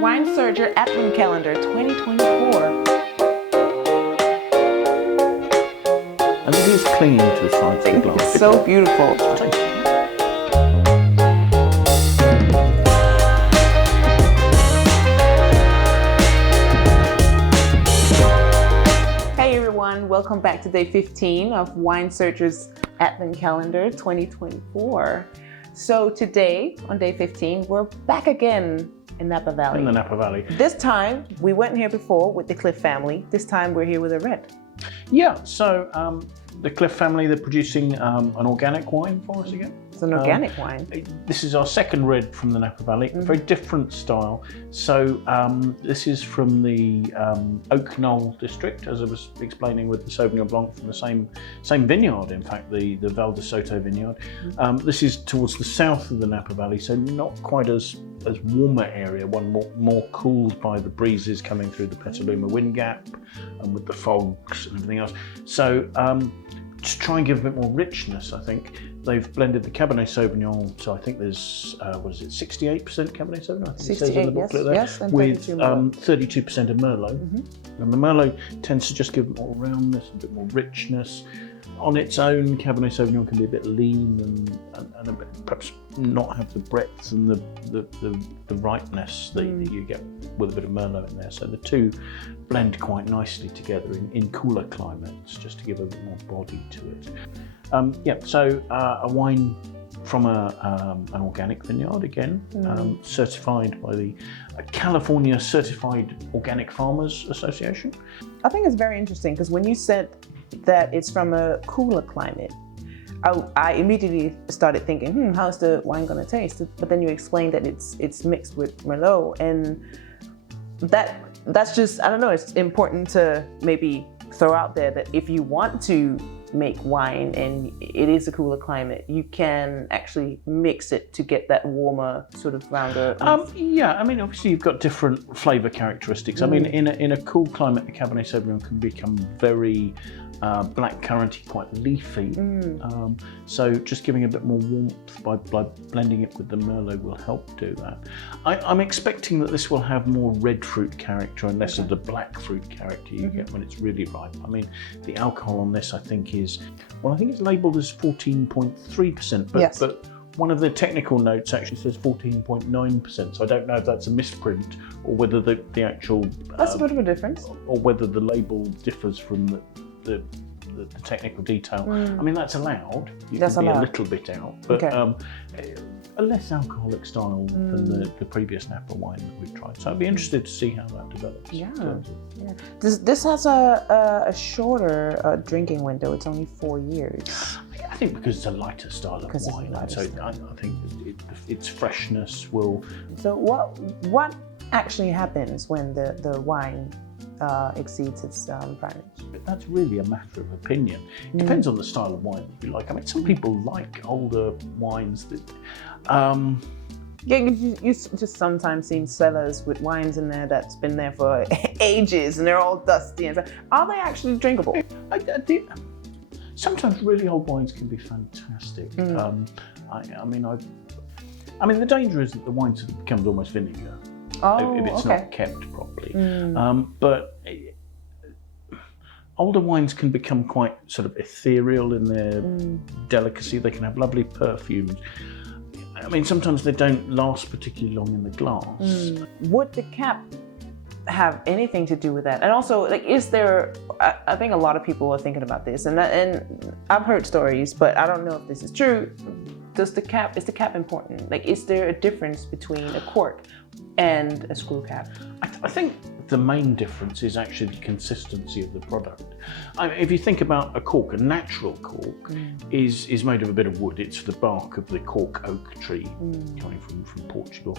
Wine Surger Advent Calendar 2024. And it is clinging to the sides of the glass. It's so beautiful. Hey everyone, welcome back to day 15 of Wine Surger's Advent Calendar 2024. So today, on day 15, we're back again in Napa Valley. In the Napa Valley. This time, we went here before with the Clif family. This time, we're here with a red. Yeah, so the Clif family, they're producing an organic wine for us again. It's an organic wine. This is our second red from the Napa Valley, a very different style. So this is from the Knoll district, as I was explaining with the Sauvignon Blanc from the same vineyard, in fact, the Val de Soto vineyard. This is towards the south of the Napa Valley, so not quite as warmer area, one more cooled by the breezes coming through the Petaluma wind gap and with the fogs and everything else. So to try and give a bit more richness, I think they've blended the Cabernet Sauvignon. So I think there's, what is it, 68% Cabernet Sauvignon? I think 68, it says in the booklet there, yes, and with 32% of Merlot. And the Merlot tends to just give more roundness, a bit more richness. On its own, Cabernet Sauvignon can be a bit lean and a bit, perhaps not have the breadth and the ripeness that you get with a bit of Merlot in there. So the two blend quite nicely together in cooler climates, just to give a bit more body to it. So a wine from an organic vineyard again, certified by the California Certified Organic Farmers Association. I think it's very interesting because when you said that it's from a cooler climate, I immediately started thinking, how's the wine going to taste? But then you explained that it's mixed with Merlot, and that's just, I don't know, it's important to maybe throw out there that if you want to make wine and it is a cooler climate, you can actually mix it to get that warmer sort of rounder. Yeah, I mean, obviously you've got different flavour characteristics. I mean, in a cool climate, the Cabernet Sauvignon can become very black curranty, quite leafy. So just giving a bit more warmth by blending it with the Merlot will help do that. I'm expecting that this will have more red fruit character and less of the black fruit character you get when it's really ripe. I mean, the alcohol on this, I think, is, well, I think it's labelled as 14.3%, but one of the technical notes actually says 14.9%, so I don't know if that's a misprint or whether the actual... That's a bit of a difference. Or whether the label differs from the technical detail. I mean, that's allowed. You can be a little bit out, but a less alcoholic style than the previous Napa wine that we've tried. So I'd be interested to see how that develops. Yeah. This has a shorter drinking window. It's only 4 years. I think because it's a lighter style of wine, so I think its freshness will... So what actually happens when the wine exceeds its brightness? That's really a matter of opinion. It depends on the style of wine that you like. I mean, some people like older wines that... you just sometimes see cellars with wines in there that's been there for ages and they're all dusty and stuff. Are they actually drinkable? Sometimes really old wines can be fantastic. I mean, the danger is that the wine sort of becomes almost vinegar if it's not kept properly. But older wines can become quite sort of ethereal in their delicacy. They can have lovely perfumes. I mean, sometimes they don't last particularly long in the glass. Would the cap have anything to do with that? And also, like, is there, I think a lot of people are thinking about this, and I've heard stories, but I don't know if this is true. Is the cap important? Like, is there a difference between a cork and a screw cap? I think the main difference is actually the consistency of the product. I mean, if you think about a cork, a natural cork is made of a bit of wood. It's the bark of the cork oak tree coming from Portugal.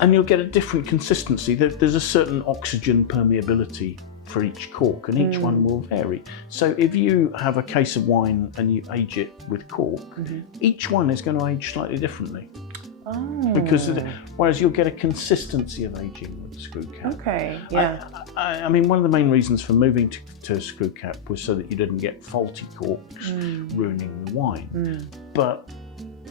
And you'll get a different consistency. There's a certain oxygen permeability for each cork, and each one will vary. So if you have a case of wine and you age it with cork, each one is going to age slightly differently. Because whereas you'll get a consistency of aging with the screw cap. Okay, yeah. I mean, one of the main reasons for moving to a screw cap was so that you didn't get faulty corks ruining the wine. But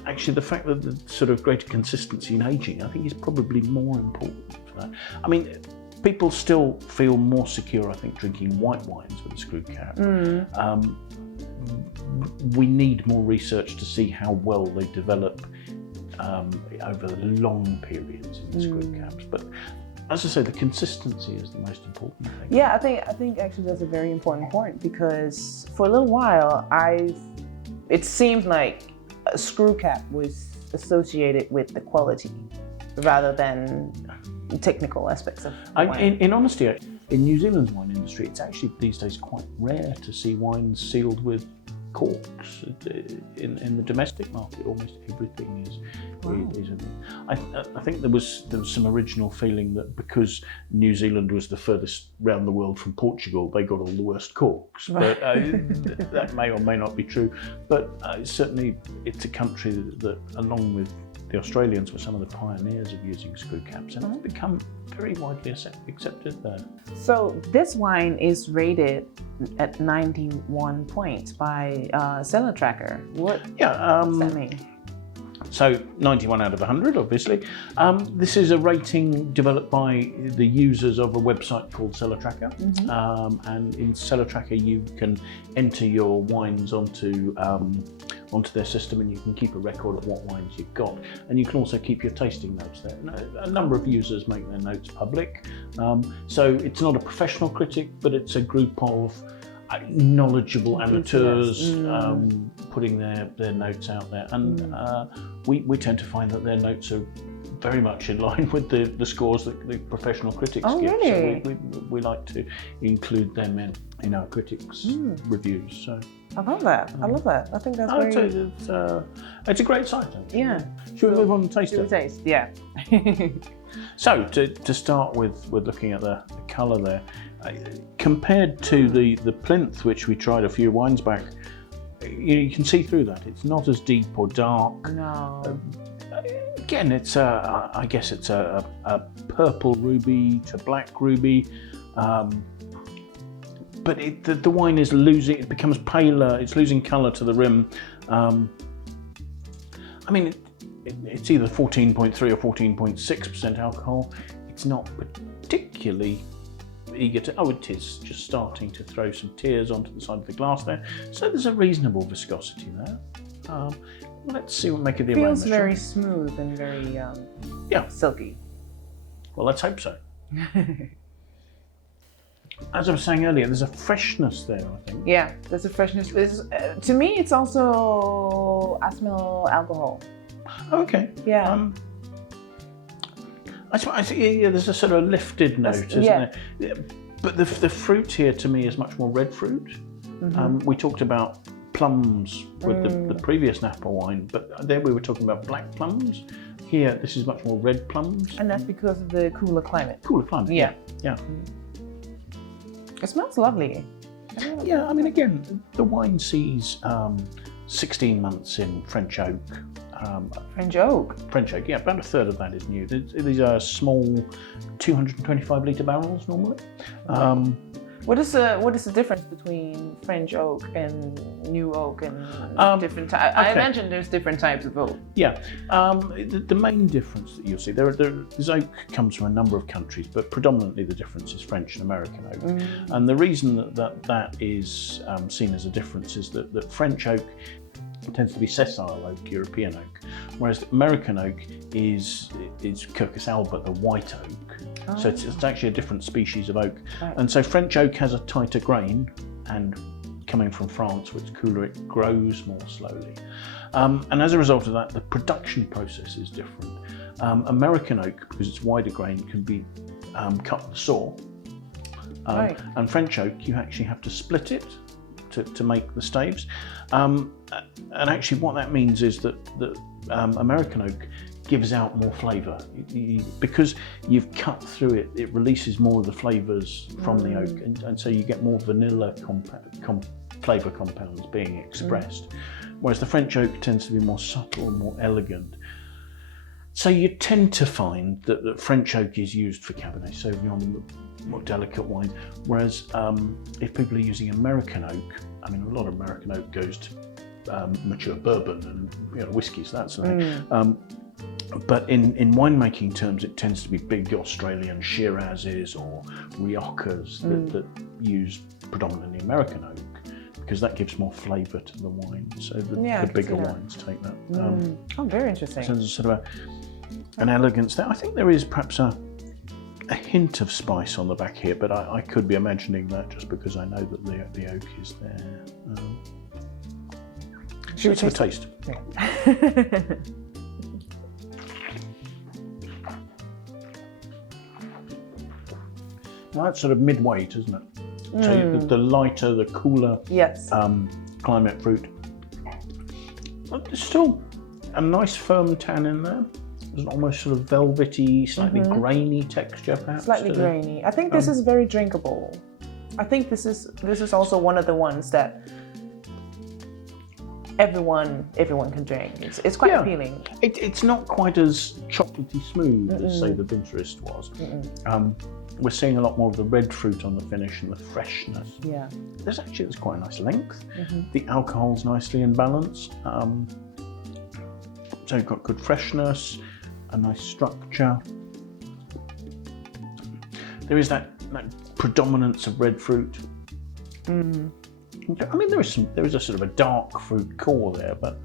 actually, the fact that the sort of greater consistency in aging, I think, is probably more important. for that. I mean, people still feel more secure, I think, drinking white wines with a screw cap. We need more research to see how well they develop over long periods in the screw caps. But as I say, the consistency is the most important thing. Yeah, I think actually that's a very important point, because for a little while it seemed like a screw cap was associated with the quality rather than technical aspects of wine. In honesty, in New Zealand's wine industry, it's actually these days quite rare to see wines sealed with corks. In the domestic market, almost everything is. I think there was some original feeling that because New Zealand was the furthest round the world from Portugal, they got all the worst corks. But that may or may not be true. But certainly, it's a country that, along with the Australians, were some of the pioneers of using screw caps, and it's become very widely accepted there. So this wine is rated at 91 points by Cellar Tracker. What does that mean? So 91 out of 100, obviously. This is a rating developed by the users of a website called Cellar Tracker. And in Cellar Tracker, you can enter your wines onto their system, and you can keep a record of what wines you've got. And you can also keep your tasting notes there. A number of users make their notes public. So it's not a professional critic, but it's a group of knowledgeable amateurs putting their notes out there, and we tend to find that their notes are very much in line with the scores that the professional critics give. Really? So we like to include them in our critics' reviews. So I love that. I think that's very... it's a great site. Yeah. Should we move on and taste it? Taste, yeah. So to start with looking at the colour there, compared to the plinth, which we tried a few wines back, you can see through that. It's not as deep or dark. No. Again, it's I guess it's a purple ruby to black ruby, but the wine is losing. It becomes paler. It's losing colour to the rim. I mean, it's either 14.3 or 14.6% alcohol. It's not particularly eager to. Oh, it is just starting to throw some tears onto the side of the glass there. So there's a reasonable viscosity there. Let's see what make of the aroma. Feels very smooth and very silky. Well, let's hope so. As I was saying earlier, there's a freshness there, I think. Yeah, there's a freshness. To me, it's also, I smell alcohol. Okay. Yeah. I see, there's a sort of lifted note, isn't there? But the fruit here, to me, is much more red fruit. We talked about plums with the previous Napa wine, but there we were talking about black plums. Here, this is much more red plums. And that's because of the cooler climate. Cooler climate, yeah. It smells lovely. Yeah, I mean, again, the wine sees 16 months in French oak. French oak? French oak, yeah, about a third of that is new. These are small 225 litre barrels normally. What is the difference between French oak and new oak and different types? I imagine there's different types of oak. Yeah, the main difference that you'll see, this oak comes from a number of countries, but predominantly the difference is French and American oak. And the reason that is seen as a difference is that French oak tends to be sessile oak, European oak, whereas American oak is Quercus albert, the white oak. So it's actually a different species of oak. Right. And so French oak has a tighter grain, and coming from France, where it's cooler, it grows more slowly. And as a result of that, the production process is different. American oak, because it's wider grain, can be cut with a saw. Right. And French oak, you actually have to split it to make the staves. And actually what that means is that American oak gives out more flavour. Because you've cut through it, it releases more of the flavours from the oak, and so you get more vanilla flavour compounds being expressed. Whereas the French oak tends to be more subtle and more elegant. So you tend to find that French oak is used for Cabernet Sauvignon, more delicate wines, whereas if people are using American oak, I mean, a lot of American oak goes to mature bourbon and whiskies, that sort of thing. But in winemaking terms, it tends to be big Australian Shirazes or Riojas that use predominantly American oak, because that gives more flavour to the wine. So the bigger wines take that. Oh, very interesting. So there's sort of an elegance there. I think there is perhaps a hint of spice on the back here, but I could be imagining that just because I know that the oak is there. Should we taste? Yeah. Well, that's sort of mid-weight, isn't it? So the lighter, the cooler climate fruit. But there's still a nice firm tan in there. There's an almost sort of velvety, slightly grainy texture, perhaps. Slightly grainy. I think this is very drinkable. I think this is also one of the ones that everyone can drink. It's quite appealing. It's not quite as chocolatey smooth as, say, the Vinterist was. We're seeing a lot more of the red fruit on the finish and the freshness. Yeah. There's quite a nice length. The alcohol's nicely in balance. So you've got good freshness, a nice structure. There is that predominance of red fruit. I mean, there is a sort of a dark fruit core there, but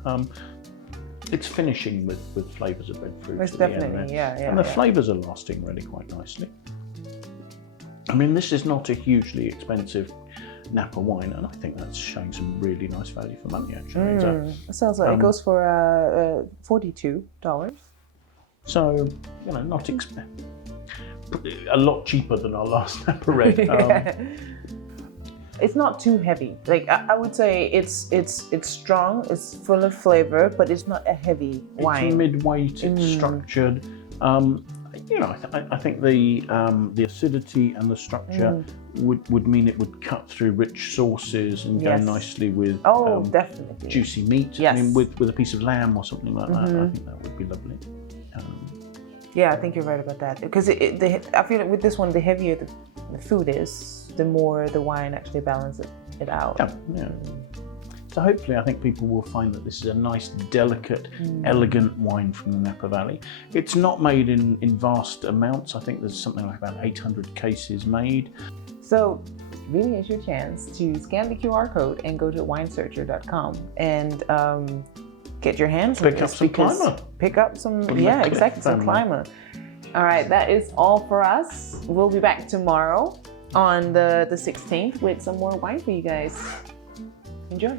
it's finishing with flavours of red fruit. It's definitely, and the flavours are lasting really quite nicely. I mean, this is not a hugely expensive Napa wine, and I think that's showing some really nice value for money, actually. It sounds like it goes for $42. So, not a lot cheaper than our last Napa Red. It's not too heavy. Like I would say, it's strong. It's full of flavor, but it's not a heavy wine. It's mid-weight. It's structured. I think the acidity and the structure would mean it would cut through rich sauces and go nicely with definitely juicy meat. Yes. I mean, with a piece of lamb or something like that. I think that would be lovely. Yeah, I think you're right about that, because I feel like with this one, the heavier the food is, the more the wine actually balances it out. Yeah. So hopefully, I think people will find that this is a nice, delicate, elegant wine from the Napa Valley. It's not made in vast amounts. I think there's something like about 800 cases made. So really is your chance to scan the QR code and go to winesearcher.com and get your hands on this. Pick up some some climber. All right, that is all for us. We'll be back tomorrow on the 16th with some more wine for you guys. Enjoy.